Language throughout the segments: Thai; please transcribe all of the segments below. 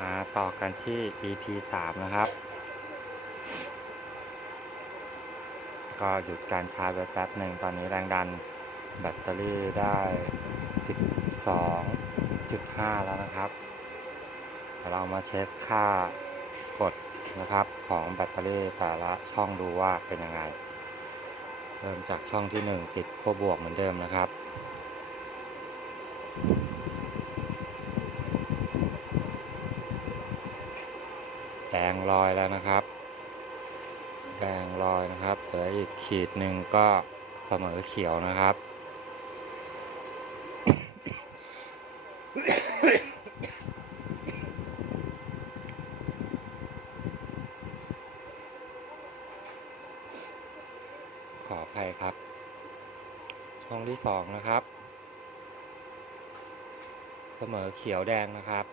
มาต่อกันที่ EP 3 นะครับ ก็หยุดการชาร์จไว้แป๊บหนึ่งตอนนี้แรงดันแบตเตอรี่ได้ 12.5 แล้วนะครับเดี๋ยวเรามาเช็คค่ากดนะครับของแบตเตอรี่แต่ละช่องดูว่าเป็นยังไง เริ่มจากช่องที่ 1 ติดขั้วบวกเหมือนเดิมนะครับ ลอยแล้วนะครับ แดงลอยนะครับเหลืออีกขีดหนึ่งก็เสมอเขียวนะครับ ขออภัยครับ ช่องที่สองนะครับ เสมอเขียวแดงนะครับ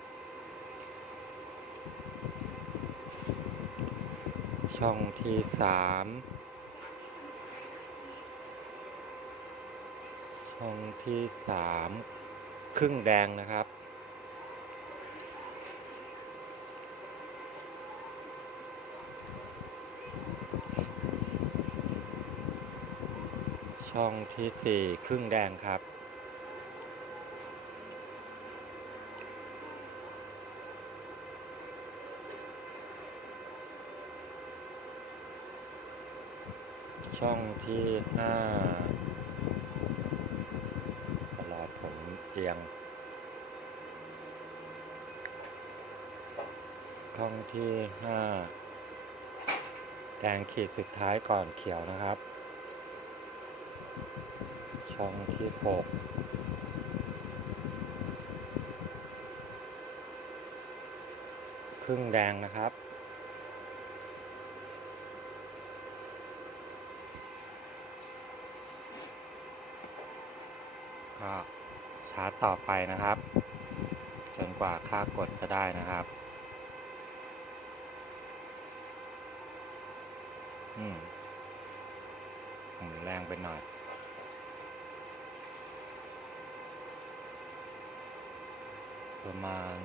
ช่องที่สามช่องที่สามครึ่งแดงนะครับ ช่องที่สี่ครึ่งแดงครับ ช่องที่ห้าตลอดผมเอียงช่องที่ห้าแดงขีดสุดท้ายก่อนเขียวนะครับ ช่องที่หกครึ่งแดงนะครับ ก็ชาร์จต่อไปนะครับ จนกว่าค่ากดจะได้นะครับอืมหมุนแรงไปหน่อยประมาณ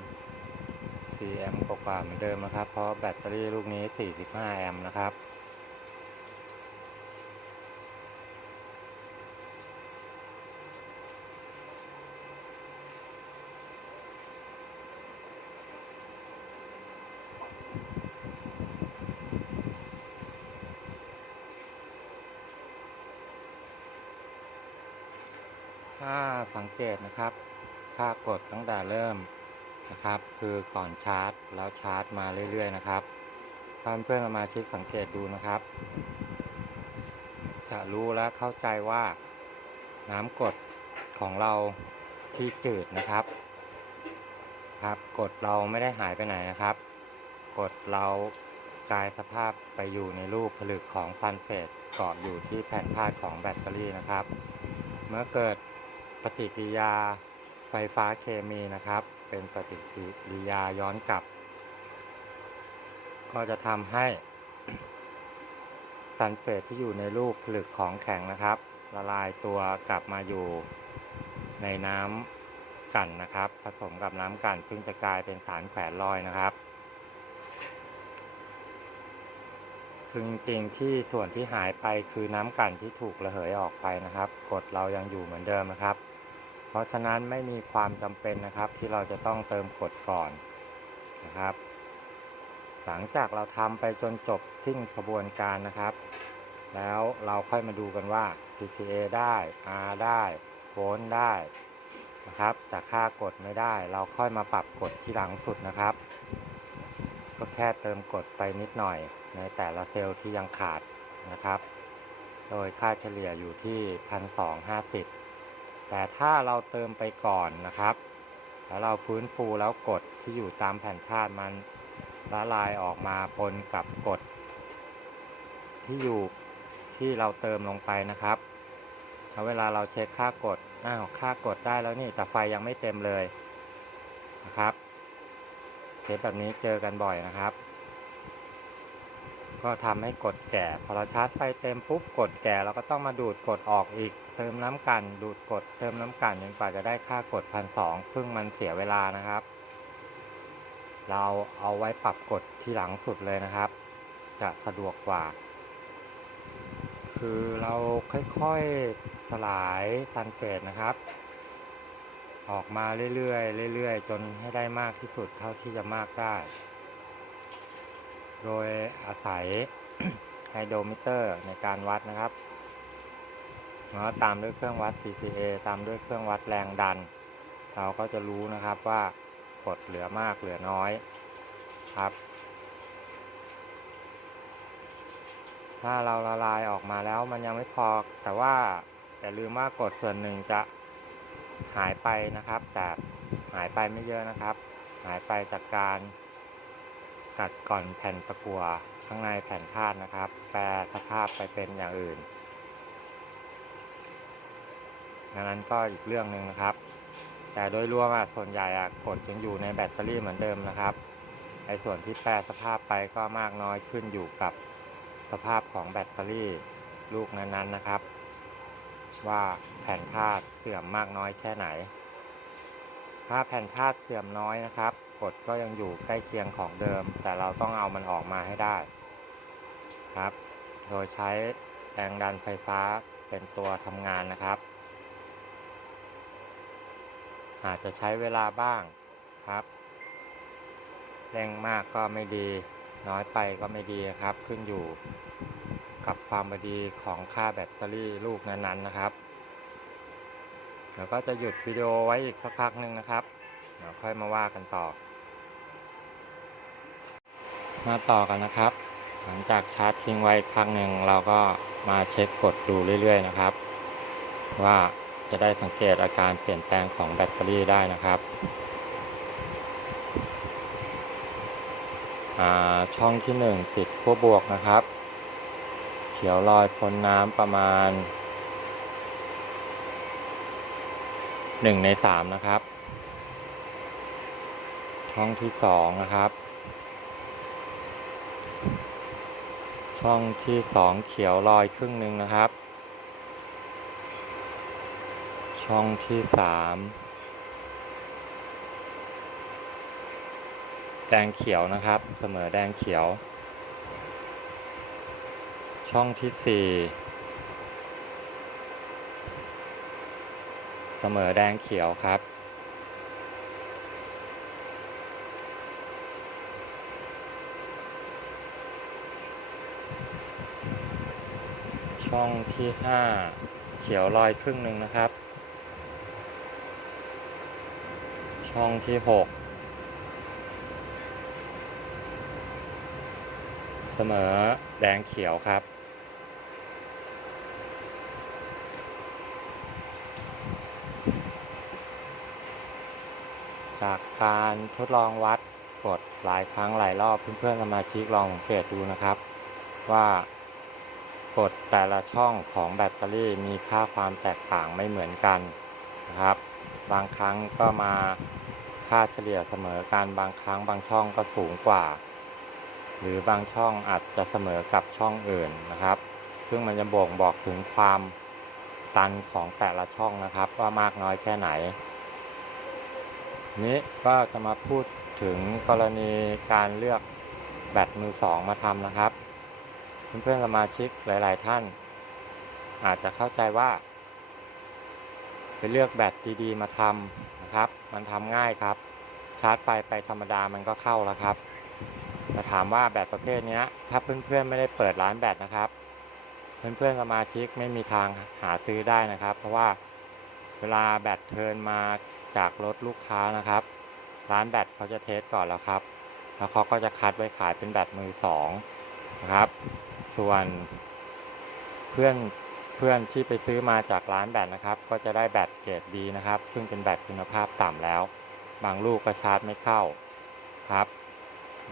4 แอมป์กว่าเหมือนเดิมนะครับ เพราะแบตเตอรี่ลูกนี้ 45 แอมป์นะครับ ถ้า สังเกตนะครับ ค่ากดตั้งแต่เริ่มนะครับ คือก่อนชาร์จ แล้วชาร์จมาเรื่อยๆนะครับท่านเพื่อนสมาชิกสังเกตดูนะครับ จะรู้และเข้าใจว่าน้ำกดของเราที่จืดนะครับ ครับกดเราไม่ได้หายไปไหนนะครับ กดเรากลายสภาพไปอยู่ในรูปผลึกของซันเฟสเกาะอยู่ที่แผ่นธาตุของแบตเตอรี่นะครับ เมื่อเกิด ปฏิกิริยาไฟฟ้าเคมีนะครับ เป็นปฏิกิริยาย้อนกลับ ก็จะทำให้ซัลเฟตที่อยู่ในรูปผลึกของแข็งนะครับ ละลายตัวกลับมาอยู่ในน้ำกันนะครับ ผสมกับน้ำกันซึ่งจะกลายเป็นสารแขวนลอยนะครับ คือจริงที่ส่วนที่หายไปคือน้ำกั่นที่ถูกระเหยออกไปนะครับกฎเรายังอยู่เหมือนเดิมนะครับ เพราะฉะนั้นไม่มีความจำเป็นนะครับที่เราจะต้องเติมกฎก่อนนะครับ หลังจากเราทำไปจนจบสิ้นกระบวนการนะครับ แล้วเราค่อยมาดูกันว่า TTA ได้ R ได้โวลต์ได้นะครับ แต่ค่ากดไม่ได้ เราค่อยมาปรับกดที่หลังสุดนะครับ ก็แค่เติมกดไปนิดหน่อย ในแต่ละเซลล์ที่ยังขาดนะครับ โดยค่าเฉลี่ยอยู่ที่พันสองห้าสิบแต่ถ้าเราเติมไปก่อนนะครับ แล้วเราฟื้นฟูแล้วกดที่อยู่ตามแผ่นธาตุมันละลายออกมาปนกับกดที่อยู่ที่เราเติมลงไปนะครับแล้วเวลาเราเช็คค่ากดอ้าวค่ากดได้แล้วนี่แต่ไฟยังไม่เต็มเลยนะครับเคสแบบนี้เจอกันบ่อยนะครับ ก็ทำให้กดแก่พอเราชาร์จไฟเต็มปุ๊บกดแก่เราก็ต้องมาดูดกดออกอีก เติมน้ำกัน ดูดกดเติมน้ำกันจนกว่าจะได้ค่ากดพันสองซึ่งมันเสียเวลานะครับ เราเอาไว้ปรับกดที่หลังสุดเลยนะครับ จะสะดวกกว่า คือเราค่อยๆสลายซันเฟตนะครับ ออกมาเรื่อยๆเรื่อยๆ จนให้ได้มากที่สุดเท่าที่จะมากได้ โดยอาศัยไฮโดรมิเตอร์ในการวัดนะครับแล้วตามด้วยเครื่องวัด CCA ตามด้วยเครื่องวัดแรงดัน เราก็จะรู้นะครับว่ากดเหลือมากเหลือน้อยครับ ถ้าเราละลายออกมาแล้วมันยังไม่พอ แต่ว่าอย่าลืมว่ากดส่วนหนึ่งจะหายไปนะครับ แต่หายไปไม่เยอะนะครับ หายไปจากการ กัดก่อนแผ่นตะกัวข้างในแผ่นธาตุนะครับ แปลสภาพไปเป็นอย่างอื่นดังนั้นก็อีกเรื่องหนึ่งนะครับ แต่โดยรวมอะส่วนใหญ่อะกดยังอยู่ในแบตเตอรี่เหมือนเดิมนะครับไอ้ส่วนที่แปลสภาพไปก็มากน้อยขึ้นอยู่กับสภาพของแบตเตอรี่ลูกนั้นๆนะครับ ว่าแผ่นธาตุเสื่อมมากน้อยแค่ไหน ถ้าแผ่นธาตุเสื่อมน้อยนะครับ กดก็ยังอยู่ใกล้เคียงของเดิม แต่เราต้องเอามันออกมาให้ได้ครับ โดยใช้แรงดันไฟฟ้าเป็นตัวทำงานนะครับ อาจจะใช้เวลาบ้างครับ เร่งมากก็ไม่ดี น้อยไปก็ไม่ดีครับ ขึ้นอยู่กับความพอดีของค่าแบตเตอรี่ลูกนั้นๆนะครับแล้วก็จะหยุดวิดีโอไว้อีกสักพักหนึ่งนะครับ เดี๋ยวค่อยมาว่ากันต่อ มาต่อกันนะครับ หลังจากชาร์จทิ้งไว้ครั้งหนึ่งเราก็มาเช็คกดดูเรื่อย ๆ นะครับ ว่าจะได้สังเกตอาการเปลี่ยนแปลงของแบตเตอรี่ได้นะครับช่องที่1ติดขั้วบวกนะครับ เขียวลอยพ้นน้ำประมาณ 1 ใน 3 นะครับ ช่องที่ 2 นะครับ ช่องที่2เขียวลอยครึ่งหนึ่งนะครับ ช่องที่สามแดงเขียวนะครับ เสมอแดงเขียว ช่องที่สี่เสมอแดงเขียวครับ ช่องที่ห้าเขียวลอยครึ่งหนึ่งนะครับ ช่องที่หกเสมอแดงเขียวครับ จากการทดลองวัดกดหลายครั้งหลายรอบเพื่อนๆสมาชิกลองสังเกตดูนะครับ ว่า กดแต่ละช่องของแบตเตอรี่มีค่าความแตกต่างไม่เหมือนกันนะครับ บางครั้งก็มาค่าเฉลี่ยเสมอกันบางครั้งบางช่องก็สูงกว่า หรือบางช่องอาจจะเสมอกับช่องอื่นนะครับ ซึ่งมันจะบ่งบอกถึงความตันของแต่ละช่องนะครับว่ามากน้อยแค่ไหน นี้ก็จะมาพูดถึงกรณีการเลือกแบตมือสองมาทำนะครับ เพื่อนๆสมาชิกหลาย ๆ ท่าน อาจจะเข้าใจว่า ไปเลือกแบตดีๆ มาทำนะครับ มันทำง่ายครับ ชาร์จไฟไปธรรมดามันก็เข้าแล้วครับแต่ถามว่าแบตประเภทนี้ถ้าเพื่อนๆไม่ได้เปิดร้านแบตนะครับ เพื่อนๆสมาชิกไม่มีทางหาซื้อได้นะครับ เพราะว่าเวลาแบตเทิร์นมาจากรถลูกค้านะครับ ร้านแบตเขาจะเทสก่อนแล้วครับ แล้วเขาก็จะคัดไว้ขายเป็นแบตมือสองนะครับ ส่วนเพื่อนเพื่อนที่ไปซื้อมาจากร้านแบตนะครับ ก็จะได้แบตเกรดดีนะครับ ซึ่งเป็นแบตคุณภาพต่ำแล้ว บางลูกก็ชาร์จไม่เข้าครับ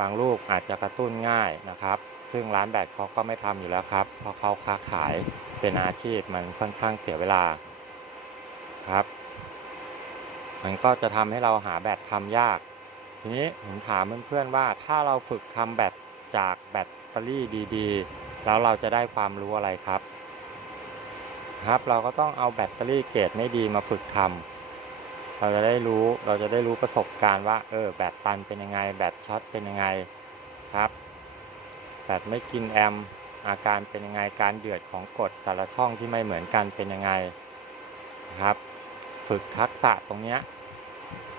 บางลูกอาจจะกระตุ้นง่ายนะครับ ซึ่งร้านแบตเขาก็ไม่ทำอยู่แล้วครับ เพราะเขาค้าขายเป็นอาชีพมันค่อนข้างเสียเวลาครับ มันก็จะทำให้เราหาแบตทำยาก ทีนี้ผมถามเพื่อนๆว่าถ้าเราฝึกทำแบตจากแบตเตอรี่ดี ๆ แล้วเราจะได้ความรู้อะไรครับ ครับเราก็ต้องเอาแบตเตอรี่เกรดไม่ดีมาฝึกทำเราจะได้รู้เราจะได้รู้ประสบการณ์ว่าเออแบตตันเป็นยังไง แบตช็อตเป็นยังไงครับแบตไม่กินแอมอาการเป็นยังไงการเดือดของกดแต่ละช่องที่ไม่เหมือนกันเป็นยังไงนะครับ ฝึกทักษะตรงเนี้ย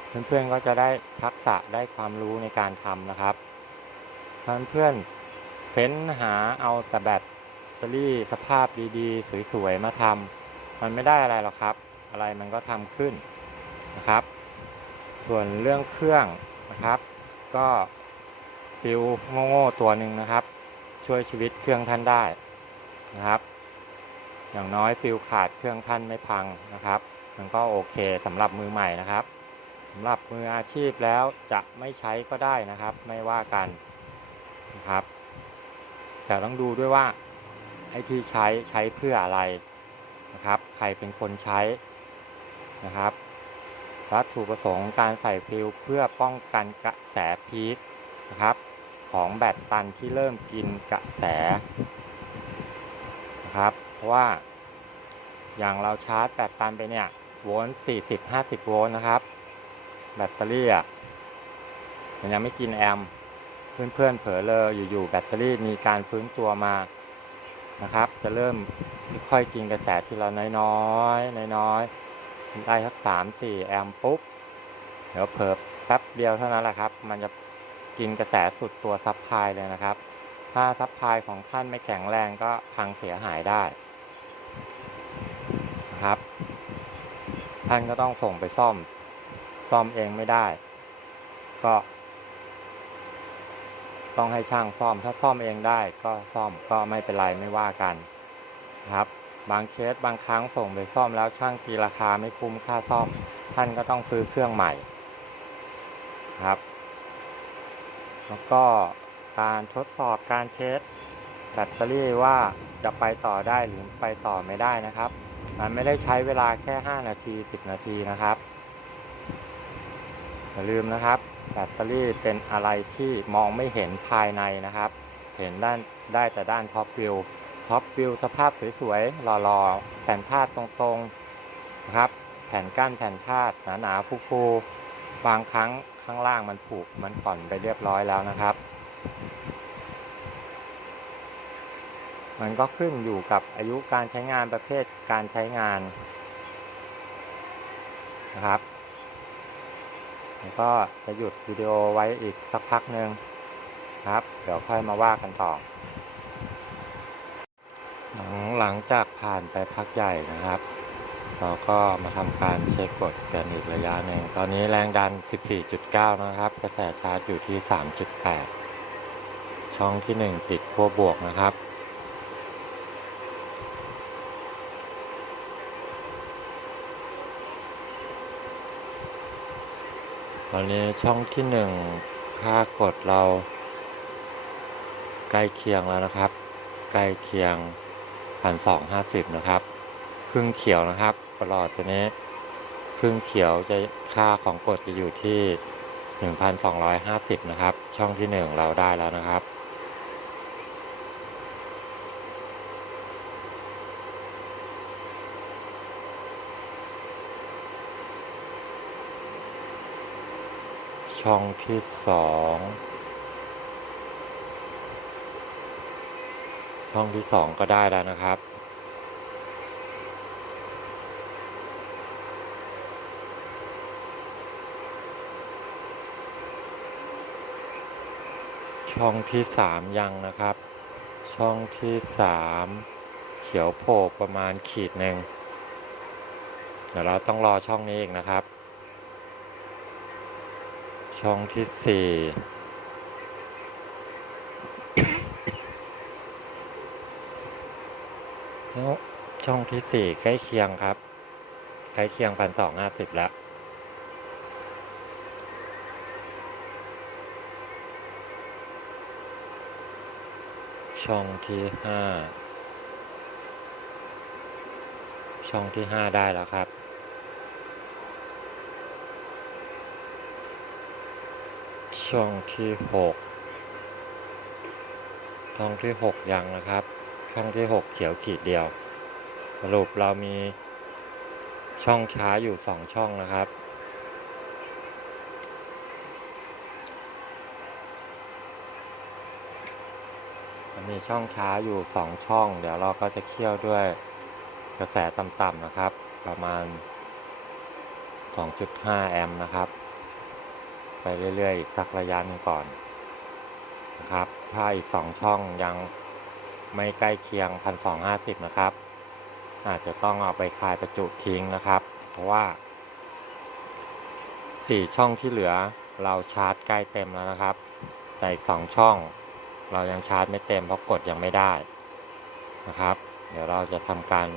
เพื่อนๆก็จะได้ทักษะได้ความรู้ในการทำนะครับเพื่อนๆ ฟ้นหาเอาแต่แบตเตอรี่สภาพดีๆ สวยๆ มาทำมันไม่ได้อะไรหรอกครับ อะไรมันก็ทำขึ้นนะครับ ส่วนเรื่องเครื่องนะครับ ก็ฟิวโง่ๆตัวหนึ่งนะครับ ช่วยชีวิตเครื่องท่านได้นะครับ อย่างน้อยฟิวขาดเครื่องท่านไม่พังนะครับ มันก็โอเคสำหรับมือใหม่นะครับสำหรับมืออาชีพแล้วจะไม่ใช้ก็ได้นะครับ ไม่ว่ากันนะครับ แต่ต้องดูด้วยว่าไอ้ที่ใช้ใช้เพื่ออะไรนะครับ ใครเป็นคนใช้นะครับวัตถุประสงค์การใส่ฟิวเพื่อป้องกันกระแสพีคนะครับ ของแบตตันที่เริ่มกินกระแสนะครับ เพราะว่า อย่างเราชาร์จแบตตันไปเนี่ยโวลต์40 50 โวลต์นะครับ แบตเตอรี่มันยังไม่กินแอมป์ เพื่อนๆเผลอเลยอยู่ๆแบตเตอรี่มีการฟื้นตัวมานะครับ จะเริ่มค่อยๆกินกระแสทีละน้อยๆน้อยๆได้สักสามสี่แอมป์ปุ๊บเดี๋ยวเผลอแป๊บเดียวเท่านั้นแหละครับ มันจะกินกระแสสุดตัวซับพายเลยนะครับ ถ้าซับพายของท่านไม่แข็งแรงก็พังเสียหายได้นะครับ ท่านก็ต้องส่งไปซ่อม ซ่อมเองไม่ได้ ก็ ต้องให้ช่างซ่อมถ้าซ่อมเองได้ก็ซ่อมก็ไม่เป็นไรไม่ว่ากันครับบางเคสบางครั้งส่งไปซ่อมแล้วช่างตีราคาไม่คุ้มค่าซ่อม ท่านก็ต้องซื้อเครื่องใหม่ครับ แล้วก็การทดสอบการเทสแบตเตอรี่ว่าจะไปต่อได้หรือไปต่อไม่ได้นะครับ มันไม่ได้ใช้เวลาแค่ 5 นาที 10 นาทีนะครับ อย่าลืมนะครับ แบตเตอรี่เป็นอะไรที่มองไม่เห็นภายในนะครับ เห็นด้านได้แต่ด้านท็อปวิวท็อปวิวสภาพสวยๆหล่อๆแผ่นธาตุตรงๆนะครับ แผ่นก้านแผ่นธาตุหนาๆฟูๆบางครั้งข้างล่างมันผุมันก่อนไปเรียบร้อยแล้วนะครับ มันก็ขึ้นอยู่กับอายุการใช้งานประเภทการใช้งานนะครับ แล้วก็จะหยุดวิดีโอไว้อีกสักพักหนึ่งครับ เดี๋ยวค่อยมาว่ากันต่อหลังหลังจากผ่านไปพักใหญ่นะครับ เราก็มาทำการเช็คกดกันอีกระยะหนึ่ง ตอนนี้แรงดัน 14.9 นะครับ กระแสชาร์จอยู่ที่ 3.8 ช่องที่ 1 ติดขั้วบวกนะครับ ตอนนี้ช่องที่หนึ่งค่ากดเรา ใกล้เคียงแล้วนะครับ ใกล้เคียงพันสองห้าสิบนะครับ ครึ่งเขียวนะครับตลอดตัวนี้ ครึ่งเขียวจะค่าของกดจะอยู่ที่หนึ่งพันสองร้อยห้าสิบนะครับ ช่องที่หนึ่งเราได้แล้วนะครับ ช่องที่สอง ช่องที่สองก็ได้แล้วนะครับ ช่องที่สามยังนะครับ ช่องที่สามเขียวโผล่ประมาณขีดหนึ่งเดี๋ยวเราต้องรอช่องนี้อีกนะครับ ช่องที่สี่แล้วช่องที่สี่ใกล้เคียงครับ ใกล้เคียงพันสองห้าสิบแล้วช่องที่ห้าช่องที่ห้าได้แล้วครับ ช่องที่ 6 ช่องที่ 6 ยังนะครับ ช่องที่ 6 เขียวขีดเดียว สรุปเรามีช่องช้าอยู่ 2 ช่องนะครับ มีช่องช้าอยู่ 2 ช่อง เดี๋ยวเราก็จะเคี่ยวด้วยกระแสต่ำๆนะครับ ประมาณ 2.5 แอมป์นะครับ ไปเรื่อยๆอีกสักระยะหนึงก่อนนะครับ ถ้าอีกสองช่องยังไม่ใกล้เคียง 1250 นะครับ อาจจะต้องเอาไปคายประจุทิ้งนะครับ เพราะว่าสี่ช่องที่เหลือเราชาร์จใกล้เต็มแล้วนะครับ แต่อีกสองช่องเรายังชาร์จไม่เต็มเพราะกดยังไม่ได้นะครับ เดี๋ยวเราจะทำการ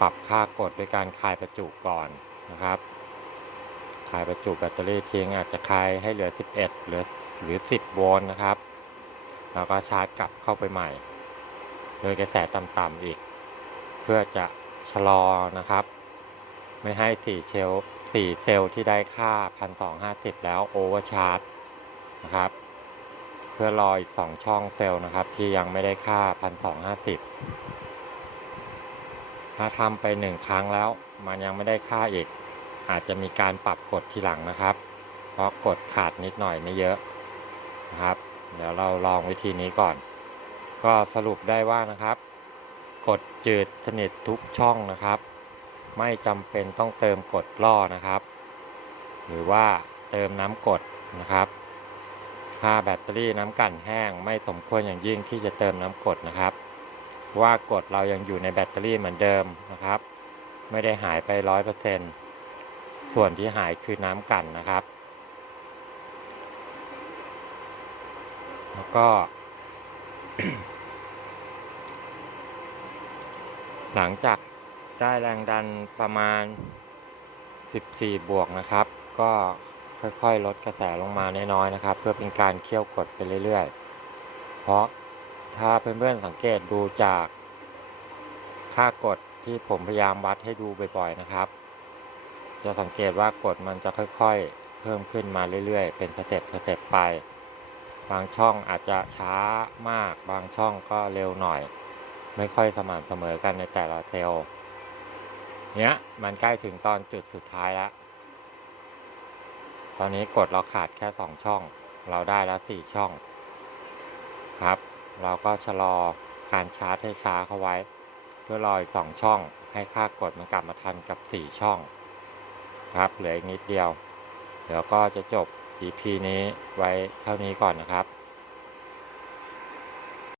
ปรับค่ากดด้วยการคายประจุก่อนนะครับายประจุแบตเตอรี่ทิ้งอาจจะคลายให้เหลือ 11เหลือหรือ 10 โวลต์นะครับ แล้วก็ชาร์จกลับเข้าไปใหม่ โดยกระแสต่ำๆอีก เพื่อจะชะลอนะครับ ไม่ให้สีเชลสี่เซลล์ที่ได้ค่า 1250 แล้วโอเวอร์ชาร์จนะครับ เพื่อรออีก 2 ช่องเซลล์นะครับ ที่ยังไม่ได้ค่า 1250 ถ้าทำไป 1 ครั้งแล้วมันยังไม่ได้ค่าอีก อาจจะมีการปรับกดทีหลังนะครับ เพราะกดขาดนิดหน่อยไม่เยอะนะครับ เดี๋ยวเราลองวิธีนี้ก่อน ก็สรุปได้ว่านะครับ กดจืดสนิททุกช่องนะครับ ไม่จำเป็นต้องเติมกดล่อนะครับ หรือว่าเติมน้ำกดนะครับถ้าแบตเตอรี่น้ำกั่นแห้งไม่สมควรอย่างยิ่งที่จะเติมน้ำกดนะครับ ว่ากดเรายังอยู่ในแบตเตอรี่เหมือนเดิมนะครับ ไม่ได้หายไปร้อยเปอร์เซ็นต์ ส่วนที่หายคือน้ำกันนะครับ แล้วก็ หลังจากได้แรงดันประมาณ 14 บวกนะครับ ก็ค่อยๆ ลดกระแสลงมาน้อยๆนะครับ เพื่อเป็นการเคี่ยวกดไปเรื่อยๆ เพราะถ้าเพื่อนๆสังเกตดูจากค่ากดที่ผมพยายามวัดให้ดูบ่อยๆนะครับ จะสังเกตว่ากดมันจะค่อยๆ เพิ่มขึ้นมาเรื่อยๆ เป็นสเต็ปสเต็ปไป บางช่องอาจจะช้ามาก บางช่องก็เร็วหน่อย ไม่ค่อยสม่ำเสมอกันในแต่ละเซลล์เนี้ยมันใกล้ถึงตอนจุดสุดท้ายแล้ว ตอนนี้กดเราขาดแค่สองช่อง เราได้แล้วสี่ช่อง ครับ เราก็ชะลอการชาร์จให้ช้าเข้าไว้ เพื่อรออีกสองช่อง ให้ค่ากดมันกลับมาทันกับสี่ช่อง ครับ เหลืออีกนิดเดียว เดี๋ยวก็จะจบ EP นี้ไว้เท่านี้ก่อนนะครับ